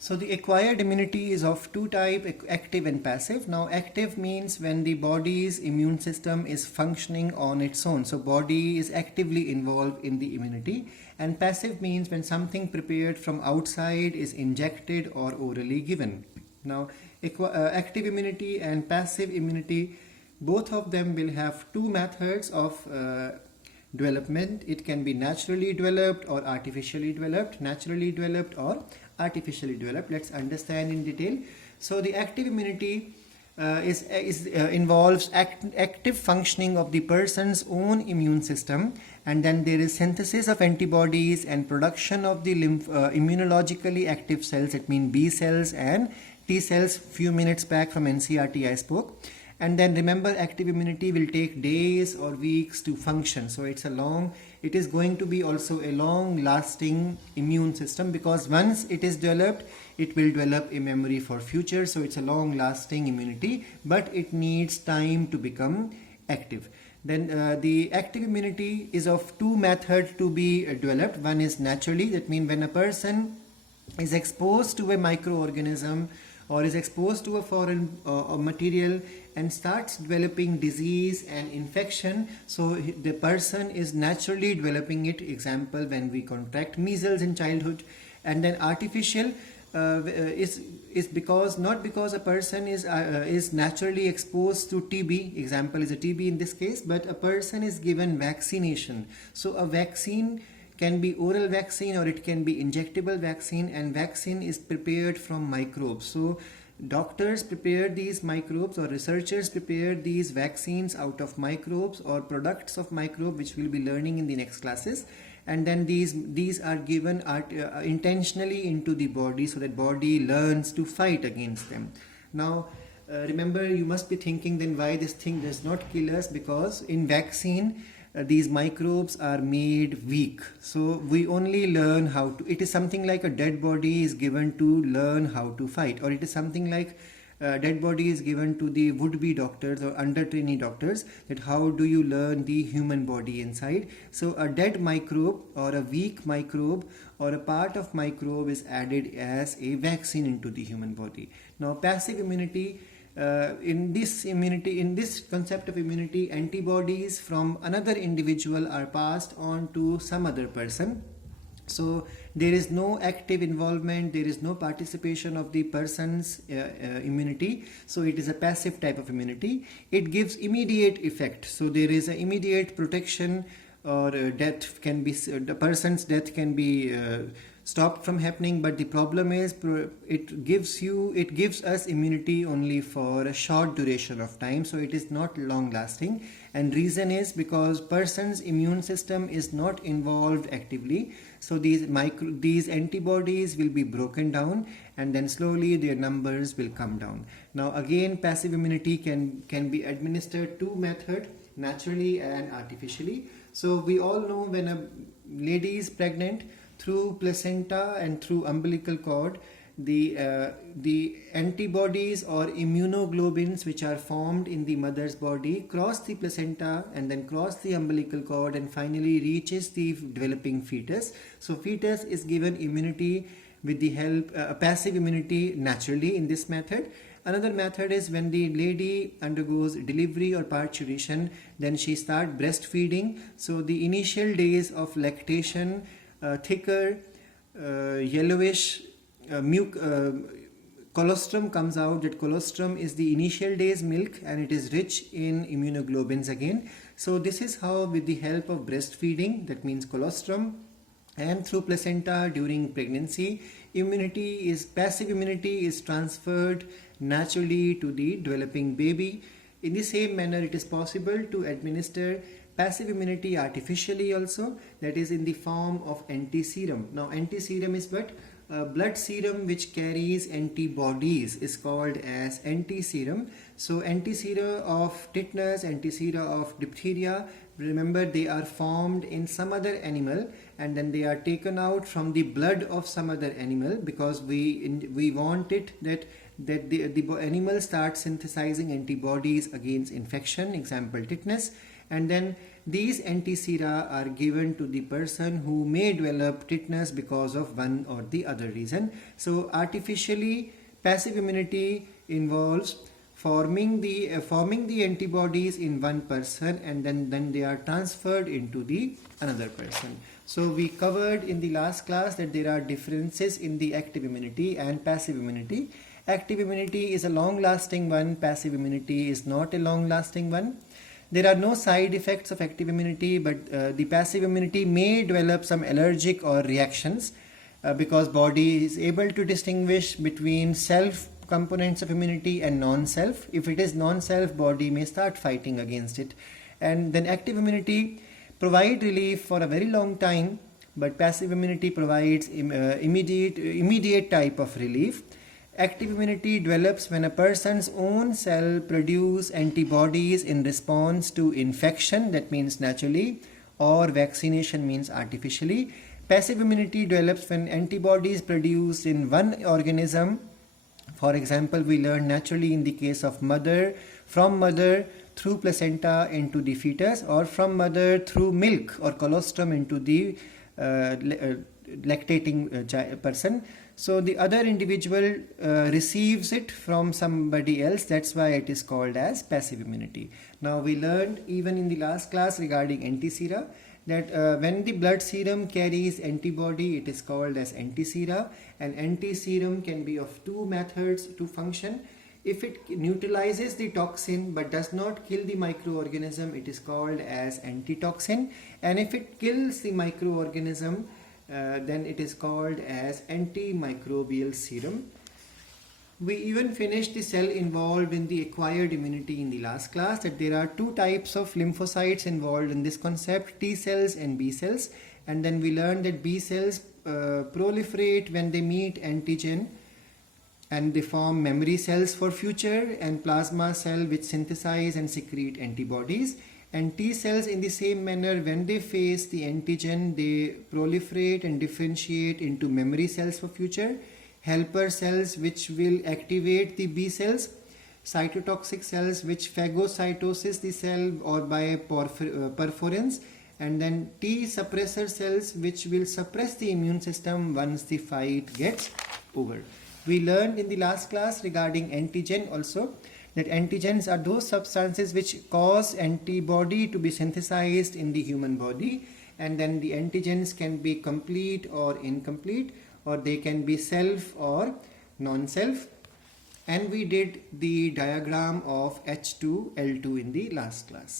So the acquired immunity is of two types, active and passive. Now active means when the body's immune system is functioning on its own. So body is actively involved in the immunity. And passive means when something prepared from outside is injected or orally given. Now active immunity and passive immunity, both of them will have two methods of development. It can be naturally developed or artificially developed. Naturally developed or artificially developed. Let's understand in detail. So the active immunity involves active functioning of the person's own immune system, and then there is synthesis of antibodies and production of the immunologically active cells. It means B cells and T cells. Few minutes back from NCERT I spoke. And then remember, active immunity will take days or weeks to function. So it is going to be also a long lasting immune system, because once it is developed, it will develop a memory for future. So it's a long lasting immunity, but it needs time to become active. Then the active immunity is of two methods to be developed. One is naturally, that means when a person is exposed to a microorganism or is exposed to a foreign material and starts developing disease and infection, so the person is naturally developing it. Example, when we contract measles in childhood. And then artificial is because not because a person is naturally exposed to TB. Example is a TB in this case, but a person is given vaccination. So a vaccine can be oral vaccine or it can be injectable vaccine, and vaccine is prepared from microbes. So doctors prepare these microbes, or researchers prepare these vaccines out of microbes or products of microbe, which we'll be learning in the next classes. And then these are given intentionally into the body, so that body learns to fight against them. Now remember, you must be thinking then why this thing does not kill us, because in vaccine these microbes are made weak. So we only learn how to, it is something like a dead body is given to learn how to fight, or it is something like dead body is given to the would-be doctors or under-trainee doctors, that how do you learn the human body inside. So a dead microbe or a weak microbe or a part of microbe is added as a vaccine into the human body. Now passive immunity, in this concept of immunity, antibodies from another individual are passed on to some other person. So there is no active involvement, there is no participation of the person's immunity. So it is a passive type of immunity. It gives immediate effect. So there is an immediate protection, or death can be, the person's death can be stopped from happening. But the problem is it gives us immunity only for a short duration of time. So it is not long lasting. And reason is because person's immune system is not involved actively. So these antibodies will be broken down, and then slowly their numbers will come down. Now again, passive immunity can be administered two methods, naturally and artificially. So we all know when a lady is pregnant, through placenta and through umbilical cord, the antibodies or immunoglobulins which are formed in the mother's body cross the placenta and then cross the umbilical cord and finally reaches the developing fetus. So fetus is given immunity with the help passive immunity naturally in this method. Another method is when the lady undergoes delivery or parturition, then she starts breastfeeding. So the initial days of lactation, thicker yellowish colostrum comes out. That colostrum is the initial day's milk, and it is rich in immunoglobulins again. So this is how, with the help of breastfeeding, that means colostrum, and through placenta during pregnancy, passive immunity is transferred naturally to the developing baby. In the same manner, it is possible to administer passive immunity artificially also, that is in the form of anti-serum. Now anti-serum is but blood serum which carries antibodies is called as anti-serum. So anti-sera of tetanus, anti-sera of diphtheria, remember they are formed in some other animal and then they are taken out from the blood of some other animal, because we want it that the animal starts synthesizing antibodies against infection, example tetanus, and then these anti-sera are given to the person who may develop tetanus because of one or the other reason. So artificially passive immunity involves forming the antibodies in one person, and then they are transferred into the another person. So we covered in the last class that there are differences in the active immunity and passive immunity. Active immunity is a long-lasting one, passive immunity is not a long-lasting one. There are no side effects of active immunity, but the passive immunity may develop some allergic or reactions because body is able to distinguish between self components of immunity and non-self. If it is non-self, body may start fighting against it. And then active immunity provide relief for a very long time, but passive immunity provides immediate type of relief. Active immunity develops when a person's own cell produce antibodies in response to infection, that means naturally, or vaccination means artificially. Passive immunity develops when antibodies produced in one organism. For example, we learn naturally in the case of mother, from mother through placenta into the fetus, or from mother through milk or colostrum into the lactating person. So the other individual receives it from somebody else. That's why it is called as passive immunity. Now we learned even in the last class regarding anti-sera that when the blood serum carries antibody, it is called as anti-sera, and anti-serum can be of two methods to function. If it neutralizes the toxin but does not kill the microorganism, it is called as antitoxin, and if it kills the microorganism, then it is called as antimicrobial serum. We even finished the cell involved in the acquired immunity in the last class, that there are two types of lymphocytes involved in this concept, T cells and B cells. And then we learned that B cells proliferate when they meet antigen and they form memory cells for future, and plasma cell which synthesize and secrete antibodies. And T cells in the same manner, when they face the antigen, they proliferate and differentiate into memory cells for future, helper cells which will activate the B cells, cytotoxic cells which phagocytoses the cell or by perforance, and then T suppressor cells which will suppress the immune system once the fight gets over. We learned in the last class regarding antigen also that antigens are those substances which cause antibody to be synthesized in the human body, and then the antigens can be complete or incomplete, or they can be self or non-self. And we did the diagram of H2L2 in the last class.